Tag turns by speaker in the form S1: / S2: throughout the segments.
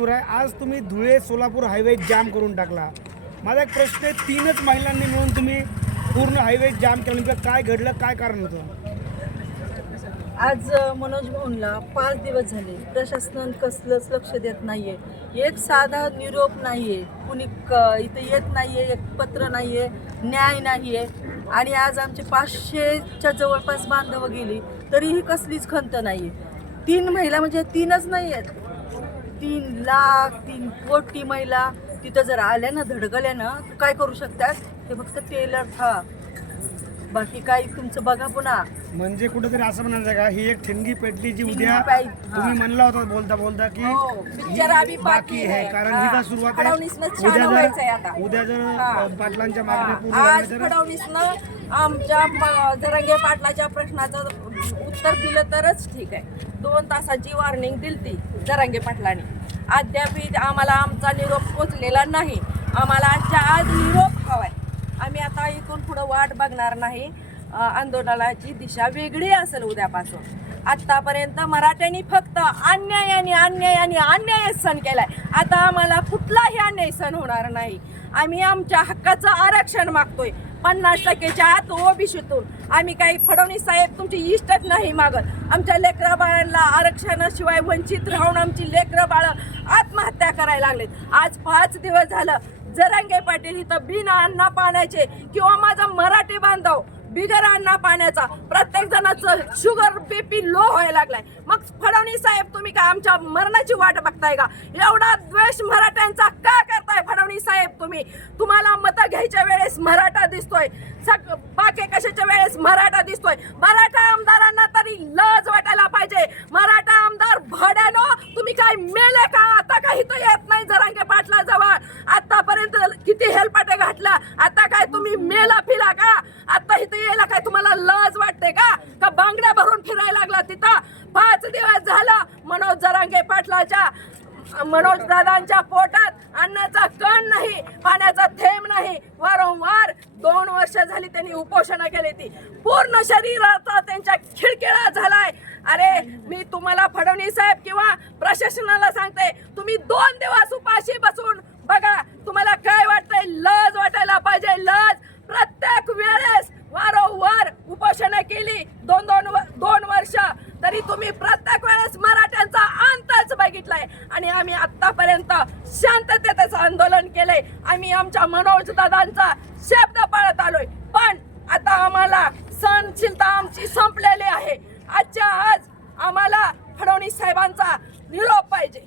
S1: दूर आज तुम्ही धुळे सोलापूर हायवे जाम करून टाकला. माझा एक प्रश्न आहे तीनच महिलांनी मिळून तुम्ही पूर्ण हायवे जाम केला. नेमकं काय घडलं काय कारण होतं?
S2: आज अ, मनोज भाऊंला पाच दिवस झाले. प्रशासन कसलंच लक्ष देत नाहीये. एक साधा निरोप नाहीये. कुणी क- इथं येत नाहीये एक पत्र नाहीये न्याय नाहीये. आणि आज आमचे पाचशेच्या जवळपास बांधवं गेली तरीही कसलीच खंत नाहीये. तीन महिला म्हणजे तीनच नाही आहेत तीन लाख तीन कोटी महिला तिथं जर आल्या ना धडकल्या ना तू काय करू शकतात ते फक्त टेलर था बाकी काही तुमचं बघा पुन्हा
S1: म्हणजे कुठेतरी असं म्हणायचं का ही एक ठिणगी पेटली जी उद्या
S2: ठिणगी
S1: तुम्ही म्हणला होता बोलता बोलता की
S2: हो,
S1: ही
S2: पिक्चर आधी बाकी
S1: आहे
S2: आहे.
S1: कारण
S2: हा.
S1: ही सुरुवात आहे
S2: फडणवीसनं छान
S1: उद्या
S2: व्हायचंय आता.
S1: जर उद्या जर
S2: हा.
S1: अ, पाटलांच्या मागण्या पूर्ण
S2: आज
S1: झाल्या तर
S2: फडणवीसनं आमच्या म- जरंगे पाटलाच्या प्रश्नाचं उत्तर दिलं तरच ठीक आहे दोन तासाची वॉर्निंग दिली ती जरंगे पाटलाने अद्याप आम्हाला आमचा निरोप पोचलेला नाही आम्हाला आजच्या आज निरोप आम्ही आता इथून पुढं वाट बघणार नाही. आंदोलनाची दिशा वेगळी असेल उद्यापासून. आत्तापर्यंत मराठ्यांनी फक्त अन्यायाने अन्यायाने अन्याय सण केलाय. आता आम्हाला कुठलाही अन्याय सण होणार नाही. आम्ही आमच्या हक्काचं आरक्षण मागतोय. पन्नास टक्केच्या आत ओबीसीतून. आम्ही काही फडणवीस साहेब तुमची इष्टच नाही मागत. आमच्या लेकरा बाळांना आरक्षणाशिवाय वंचित राहून आमची लेकरं बाळं आत्महत्या करायला लागलेत. आज पाच दिवस झालं. जरांगे पाटील इथं बिन अन्ना पाण्याचे किंवा माझा मराठी बांधव बिगर अन्ना पाण्याचा प्रत्येक जणाचं शुगर बीपी लो व्हायला लागलाय. मग फडणवीस साहेब तुम्ही का आमच्या मरणाची वाट बघताय का? एवढा द्वेष मराठ्यांचा का करताय फडणवीस साहेब तुम्ही? तुम्हाला मतं घ्यायच्या वेळेस मराठा दिसतोय. सग बाकी कशाच्या वेळेस मराठा दिसतोय? मराठा आमदारांना तरी लज वाटायला पाहिजे. मराठा आमदार भड्यानो तुम्ही काय मेले का? आता काही तर येत नाही जरांगे पाटला जवळ. आतापर्यंत किती हेलपाटे घातला. आता काय तुम्ही मेला फिला का? आता इथं यायला काय तुम्हाला लज वाटते का? का बांगड्या भरून फिरायला लागला तिथं? पाच दिवस झाला मनोज जरांगे पाटलाच्या मनोज दादांच्या पोटात अन्नाचा कण नाही पाण्याचा थेंब नाही. दोन झाली त्यांनी उपोषण केली ती. पूर्ण शरीराचा त्यांच्या खिळखिळा झालाय. अरे मी तुम्हाला फडणवीस साहेब किंवा प्रशासनाला सांगते तुम्ही दोन दिवस उपाशी बसून बघा तुम्हाला काय वाटतंय? लज वाटायला पाहिजे लज. प्रत्येक वेळेस वारंवार उपोषण केली दोन दोन दोन वर्ष. तरी तुम्ही प्रत्येक वेळेस मराठ्यांचा अंतच बघितलाय. आणि आम्ही आतापर्यंत शांततेचं आंदोलन केलंय. आम्ही आमच्या मनोज दादांचा शब्द पाळत आलोय. पण आता आम्हाला सहनशीलता आमची संपलेली आहे. आजच्या आज आम्हाला फडणवीस साहेबांचा निरोप पाहिजे.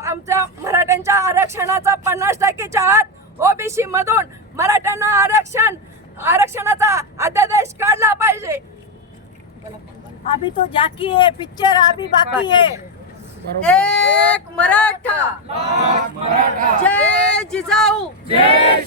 S2: आमच्या मराठ्यांच्या आरक्षणाचा पन्नास टक्केच्या आत ओबीसी मधून मराठ्यांना आरक्षण आरक्षणाचा अध्यादेश काढला पाहिजे.
S3: अभी तो जाकी है पिक्चर अभी बाकी है.
S2: एक मराठा. जय जिजाऊ. जय